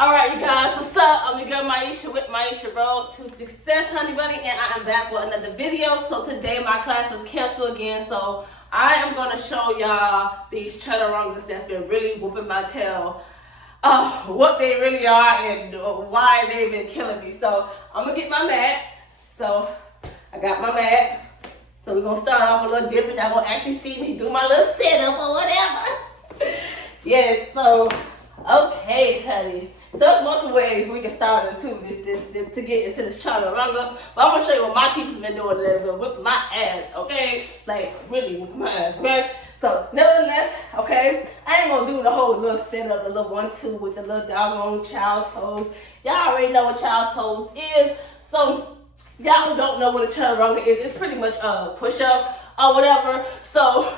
Alright, you guys, what's up? I'm your girl Maisha with Maisha Road to Success, honey bunny, and I am back with another video. So today my class was canceled again, so I am going to show y'all these Chaturangas that's been really whooping my tail. What they really are and why they've been killing me. So I'm going to get my mat. So I got my mat. So we're going to start off a little different. Y'all going to actually see me do my little setup or whatever. Yeah, so, okay, honey. So there's multiple ways we can start into this to get into this Chaturanga. But I'm gonna show you what my teacher's been doing today. Been whipping my ass, okay? Like really whipping my ass, okay? So nevertheless, okay, I ain't gonna do the whole little setup, the little 1-2 with the little doggone child's pose. Y'all already know what child's pose is. So y'all who don't know what a Chaturanga is, it's pretty much a push-up or whatever. So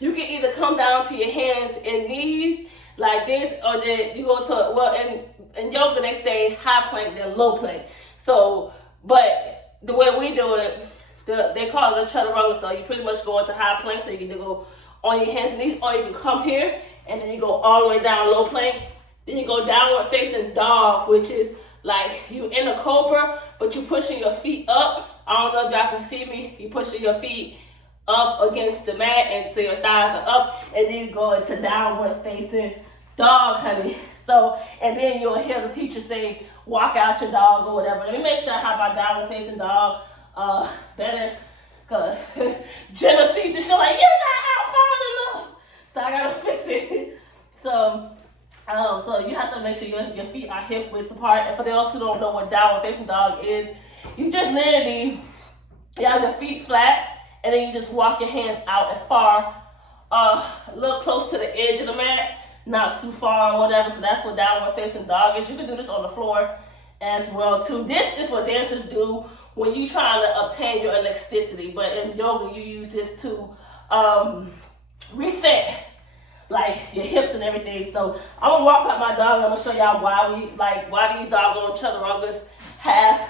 you can either come down to your hands and knees like this, or then you go to, well, in yoga they say high plank, then low plank. So, but the way we do it, they call it a Chaturanga. So you pretty much go into high plank. So you can either go on your hands and knees, or you can come here and then you go all the way down low plank. Then you go downward facing dog, which is like you in a cobra, but you pushing your feet up. I don't know if y'all can see me. You pushing your feet up against the mat, and so your thighs are up, and then you go into downward facing dog, honey. So, and then you'll hear the teacher say, walk out your dog or whatever. Let me make sure I have my downward facing dog better, because Jenna sees this, she's like, you're not out far enough. So I gotta fix it. So, so you have to make sure your feet are hip width apart. And for those who don't know what downward facing dog is, you just literally, you have your feet flat, and then you just walk your hands out as far, a little close to the edge of the mat, not too far or whatever. So that's what downward facing dog is. You can do this on the floor as well too. This is what dancers do when you trying to obtain your elasticity. But in yoga, you use this to reset like your hips and everything. So I'm gonna walk out my dog. I'm gonna show y'all why these doggone Chaturangas have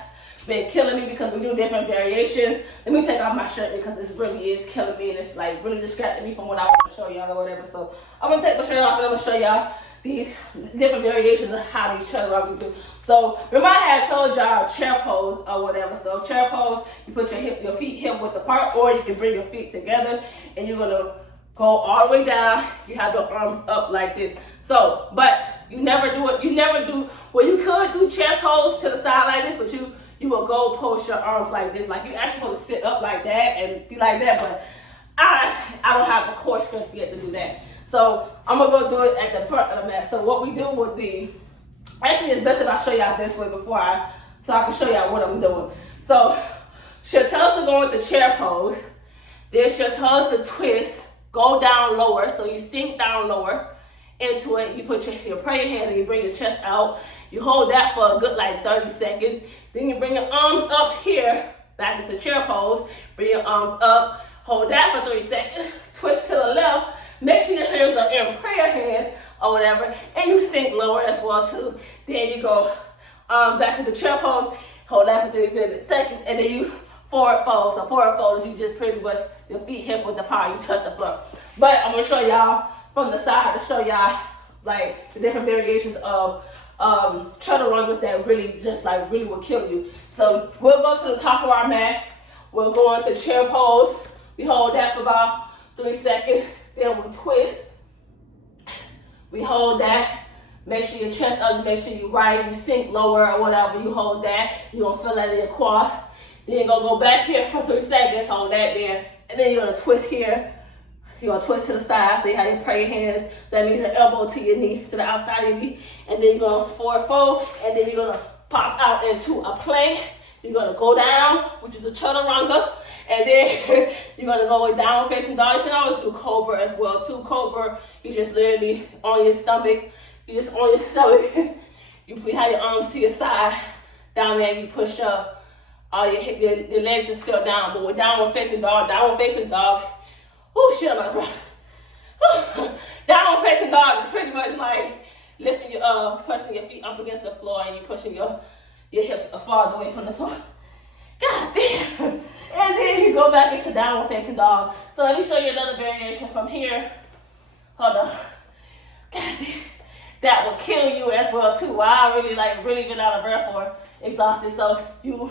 been killing me, because we do different variations. Let me take off my shirt because this really is killing me, and it's like really distracting me from what I want to show y'all or whatever. So I'm gonna take my shirt off and I'm gonna show y'all these different variations of how these Chaturangas do. So remember I had told y'all chair pose or whatever. So chair pose, you put your feet hip width apart, or you can bring your feet together and you're gonna go all the way down. You have your arms up like this. So, but you never do it. You never do, well, you could do chair pose to the side like this, but you will go post your arms like this. Like you actually supposed to sit up like that and be like that, but I don't have the core strength yet to do that. So I'm gonna go do it at the front of the mat. So what we do would be, actually it's best if I show y'all this way so I can show y'all what I'm doing. So she'll tell us to go into chair pose. Then she'll tell us to twist, go down lower. So you sink down lower into it. You put your prayer hands and you bring your chest out. You hold that for a good like 30 seconds. Then you bring your arms up here, back into chair pose. Bring your arms up, hold that for 3 seconds. Twist to the left. Make sure your hands are in prayer hands or whatever. And you sink lower as well too. Then you go back into chair pose. Hold that for 3 seconds. And then you forward fold. So forward fold is you just pretty much your feet hip with the power. You touch the floor. But I'm going to show y'all from the side to show y'all like the different variations of Chaturangas that really just like really will kill you. So we'll go to the top of our mat. We'll go into chair pose. We hold that for about 3 seconds. Then we twist. We hold that. Make sure your chest up. Make sure you right. You sink lower or whatever. You hold that. You don't feel that in your quads. Then you're gonna go back here for 3 seconds. Hold that there. And then you're gonna twist here. You're going to twist to the side, so you have your prayer hands. So that means your elbow to your knee, to the outside of your knee. And then you're going to forward fold, and then you're going to pop out into a plank. You're going to go down, which is a Chaturanga. And then you're going to go down facing dog. You can always do cobra as well, too. Cobra, you just literally on your stomach. You just on your stomach. You have your arms to your side. Down there, you push up. All your legs are still down. But with downward facing dog, oh shit, I'm out of breath. Downward facing dog is pretty much like lifting your, pushing your feet up against the floor, and you pushing your hips farther away from the floor. God damn. And then you go back into downward facing dog. So let me show you another variation from here. Hold on. God damn. that will kill you as well too. I really been out of breath or exhausted. So you'll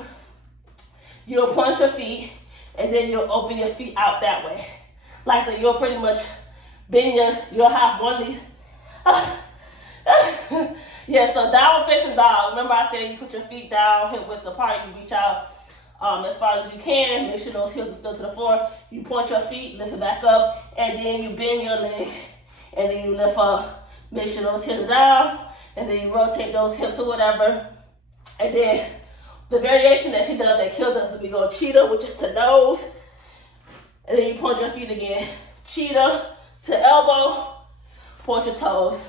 punch your feet and then you'll open your feet out that way. Like, so you'll pretty much bend you'll have one knee. Yeah, so downward facing dog. Remember I said you put your feet down, hip width apart, you reach out as far as you can. Make sure those heels are still to the floor. You point your feet, lift it back up, and then you bend your leg, and then you lift up. Make sure those hips are down, and then you rotate those hips or whatever. And then the variation that she does that kills us is we go cheetah, which is to nose, and then you point your feet again. Cheetah to elbow, point your toes.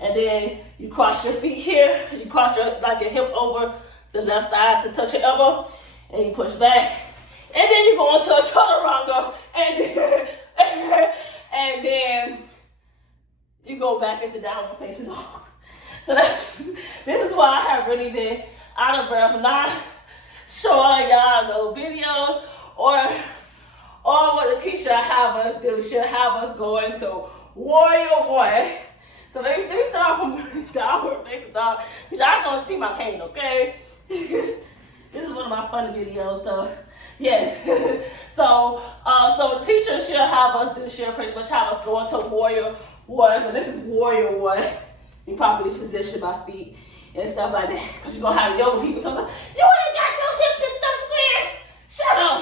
And then you cross your feet here. You cross your hip over the left side to touch your elbow, and you push back. And then you go into a chaturanga, and then you go back into downward facing dog. So this is why I have really been out of breath, not showing y'all no videos or what the teacher have us do. She'll have us go into warrior one. So let me start from downward facing dog, because y'all gonna see my pain, okay? This is one of my funny videos, so yes. So the teacher she'll have us do, she'll pretty much have us go into warrior one. So this is warrior one. You properly position my feet and stuff like that, because you're gonna have yoga people. So it's like, you ain't got your hips and stuff squared. Shut up.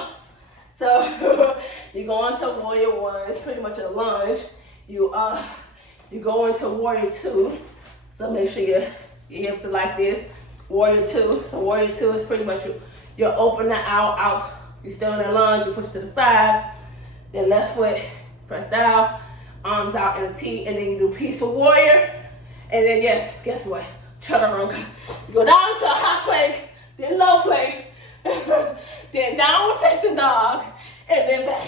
So you go into warrior one. It's pretty much a lunge. You go into warrior two. So make sure your hips are like this. Warrior two. So warrior two is pretty much you open that out. You still in a lunge. You push to the side. Then left foot is pressed down. Arms out in a T. And then you do peaceful warrior. And then yes, guess what? Chaturanga. You go down into a high plank. Then low plank. Then downward facing dog. And then back.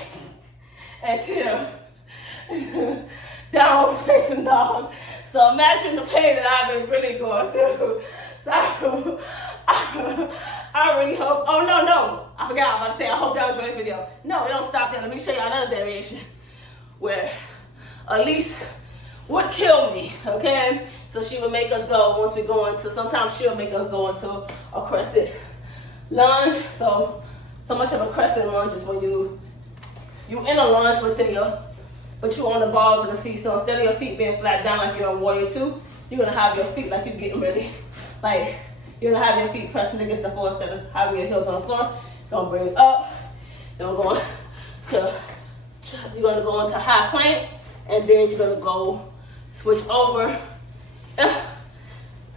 Until downward facing dog. So imagine the pain that I've been really going through. So I really hope, oh no, I forgot, I'm about to say, I hope y'all enjoy this video. No, it don't stop there. Let me show y'all another variation where Elise would kill me, okay? So she would make us go, once we go into, sometimes she'll make us go into a crescent lunge. So much of a crescent lunge is when you in a lunge but you're on the balls of the feet. So instead of your feet being flat down like you're on warrior two, you're gonna have your feet like you're getting ready. Like you're gonna have your feet pressing against the floor instead of having your heels on the floor. You're gonna bring it up. You're gonna go into high plank, and then you're gonna go switch over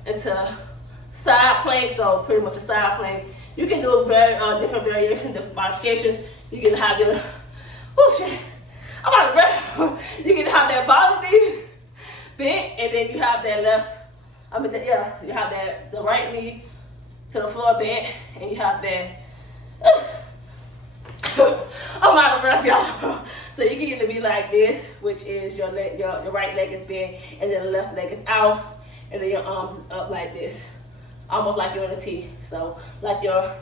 into side plank. So pretty much a side plank. You can do a very different variation, different modification. You can have your, oh shit, I'm out of breath. You can have that bottom knee bent, and then you have that you have the right knee to the floor bent, and you have that, I'm out of breath, y'all. So you can either be like this, which is your right leg is bent, and then the left leg is out, and then your arms is up like this, almost like you're in a T. So like your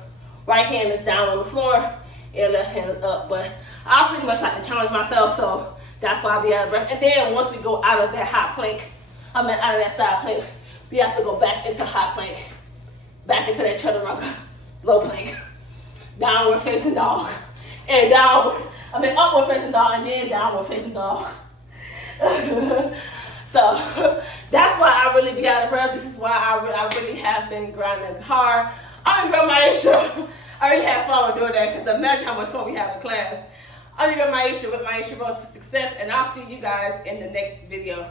right hand is down on the floor, and your left hand is up. But I pretty much like to challenge myself, so that's why I be out of breath. And then once we go out of that high plank, out of that side plank, we have to go back into high plank, back into that chaturanga, low plank, downward facing dog, and upward facing dog, and then downward facing dog. So that's why I really be out of breath. This is why I really have been grinding hard. I enjoy my intro. I really have fun with doing that, because imagine how much fun we have in class. I enjoy my issue with my issue road to success, and I'll see you guys in the next video.